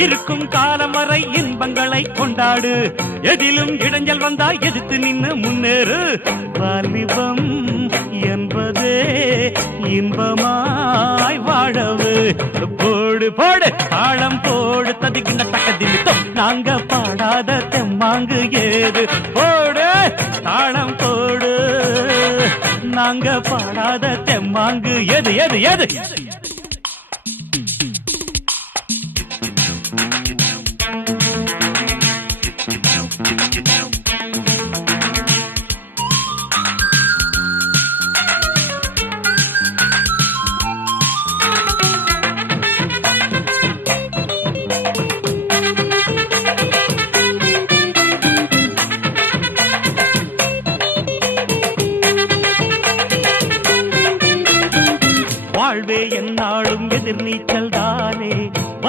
இருக்கும் காலம் வரை இன்பங்களை கொண்டாடு. எதிலும் இடைஞ்சல் வந்தா எதிர்த்து நின்னு முன்னேறு. வாலிபம் என்பதே இன்பமாய் வாழவு. போடு போடு தாளம் போடு ததிக்கின்ற தக்கதிமித்தம். நாங்க பாடாத தெம்மாங்கு ஏது. போடு தாளம் போடு நாங்க பாடாத தெம்மாங்கு எது எது எது.